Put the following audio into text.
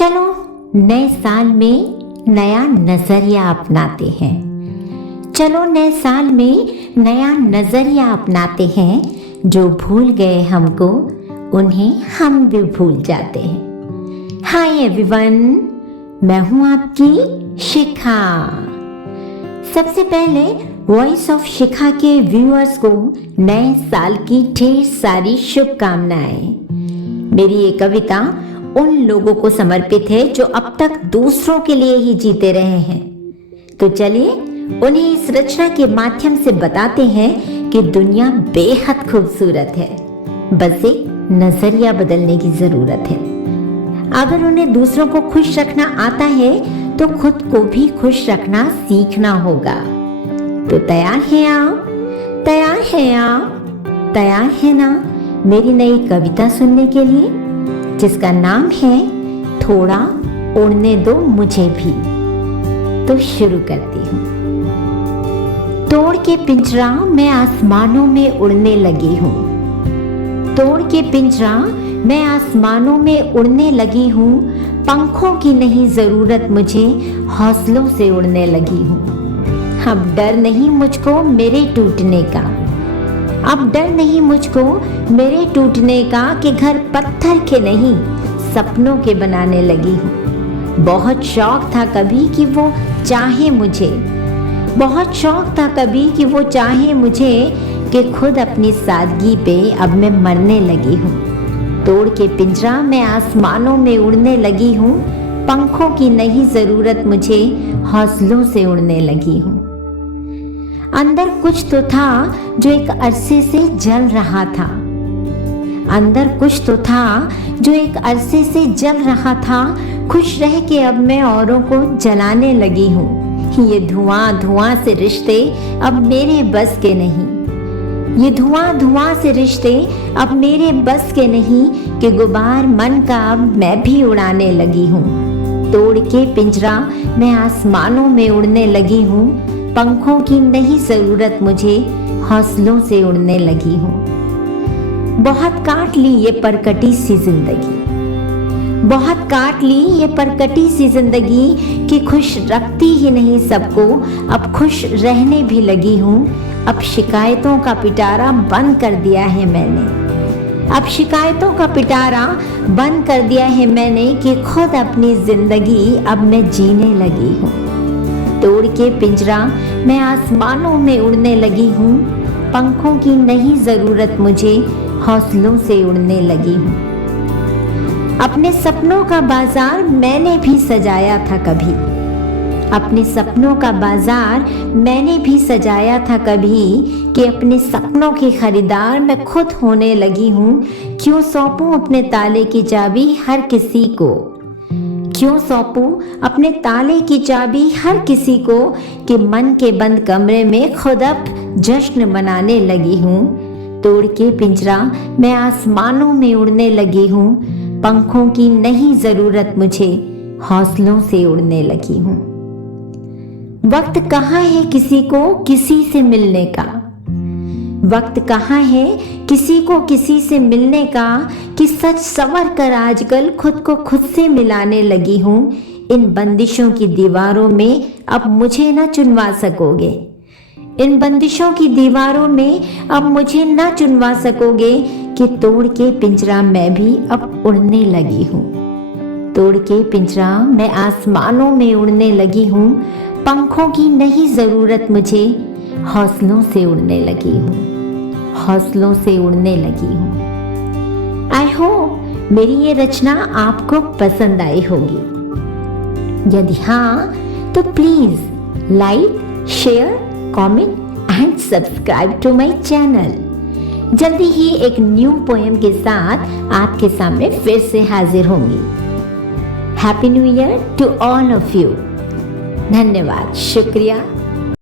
चलो नए साल में नया नजरिया अपनाते हैं। चलो नए साल में नया नजरिया अपनाते हैं। जो भूल गए हमको उन्हें हम भी भूल जाते हैं। हाय एवरीवन, मैं हूं आपकी शिखा। सबसे पहले वॉइस ऑफ शिखा के व्यूअर्स को नए साल की ढेर सारी शुभकामनाएं। मेरी ये कविता उन लोगों को समर्पित है जो अब तक दूसरों के लिए ही जीते रहे हैं। तो चलिए उन्हें इस रचना के माध्यम से बताते हैं कि दुनिया बेहद खूबसूरत है, बस एक नजरिया बदलने की जरूरत है। अगर उन्हें दूसरों को खुश रखना आता है तो खुद को भी खुश रखना सीखना होगा। तो तैयार हैं आप? तैयार हैं आप? तैयार है ना मेरी नई कविता सुनने के लिए, जिसका नाम है थोड़ा उड़ने दो मुझे भी। तो शुरू करती हूँ। तोड़ के पिंजरा मैं आसमानों में उड़ने लगी हूँ। तोड़ के पिंजरा मैं आसमानों में उड़ने लगी हूँ। पंखों की नहीं जरूरत मुझे, हौसलों से उड़ने लगी हूँ। अब डर नहीं मुझको मेरे टूटने का। अब डर नहीं मुझको मेरे टूटने का कि घर पत्थर के नहीं सपनों के बनाने लगी हूँ। बहुत शौक था कभी कि वो चाहे मुझे, बहुत शौक था कभी कि वो चाहे मुझे, कि खुद अपनी सादगी पे अब मैं मरने लगी हूँ। तोड़ के पिंजरा मैं आसमानों में उड़ने लगी हूँ। पंखों की नहीं जरूरत मुझे, हौसलों से उड़ने लगी हूँ। अंदर कुछ तो था जो एक अरसे से जल रहा था। अंदर कुछ तो था जो एक अरसे से जल रहा था। खुश रह के अब मैं औरों को जलाने लगी हूँ। ये धुआं धुआं से रिश्ते अब मेरे बस के नहीं। ये धुआं धुआं से रिश्ते अब मेरे बस के नहीं, कि गुबार मन का अब मैं भी उड़ाने लगी हूँ। तोड़ के पिंजरा मैं आसमानों में उड़ने लगी हूँ। पंखों की नहीं जरूरत मुझे, हौसलों से उड़ने लगी हूँ। बहुत काट ली ये परकटी सी जिंदगी, बहुत काट ली ये परकटी सी जिंदगी, कि खुश रखती ही नहीं सबको, अब खुश रहने भी लगी हूँ। अब शिकायतों का पिटारा बंद कर दिया है मैंने। अब शिकायतों का पिटारा बंद कर दिया है मैंने, कि खुद अपनी जिंदगी अब मैं जीने लगी हूँ। तोड़ के पिंजरा मैं आसमानों में उड़ने लगी हूँ। पंखों की नहीं जरूरत मुझे, हौसलों से उड़ने लगी हूँ। अपने सपनों का बाजार मैंने भी सजाया था कभी। अपने सपनों का बाजार मैंने भी सजाया था कभी, कि अपने सपनों की खरीदार मैं खुद होने लगी हूँ। क्यों सौंपूं अपने ताले की चाबी हर किसी को, क्यों सौंपूं अपने ताले की चाबी हर किसी को, कि मन के बंद कमरे में खुद अब जश्न मनाने लगी हूँ। तोड़ के पिंजरा मैं आसमानों में उड़ने लगी हूँ। पंखों की नहीं जरूरत मुझे, हौसलों से उड़ने लगी हूँ। वक्त कहाँ है किसी को किसी से मिलने का। वक्त कहाँ है किसी को किसी से मिलने का, कि सच संवर कर आजकल खुद को खुद से मिलाने लगी हूँ। इन बंदिशों की दीवारों में अब मुझे न चुनवा सकोगे। इन बंदिशों की दीवारों में अब मुझे न चुनवा सकोगे, कि तोड़ के पिंजरा मैं भी अब उड़ने लगी हूँ। तोड़ के पिंजरा मैं आसमानों में उड़ने लगी हूँ। पंखों की नहीं जरूरत मुझे, हौसलों से उड़ने लगी हूँ। हौसलों से उड़ने लगी हूँ। आई होप मेरी ये रचना आपको पसंद आई होगी। यदि हाँ तो please like, share, comment and subscribe to my channel. जल्दी ही एक न्यू पोएम के साथ आपके सामने फिर से हाजिर होंगी। Happy new year to all of you. धन्यवाद, शुक्रिया।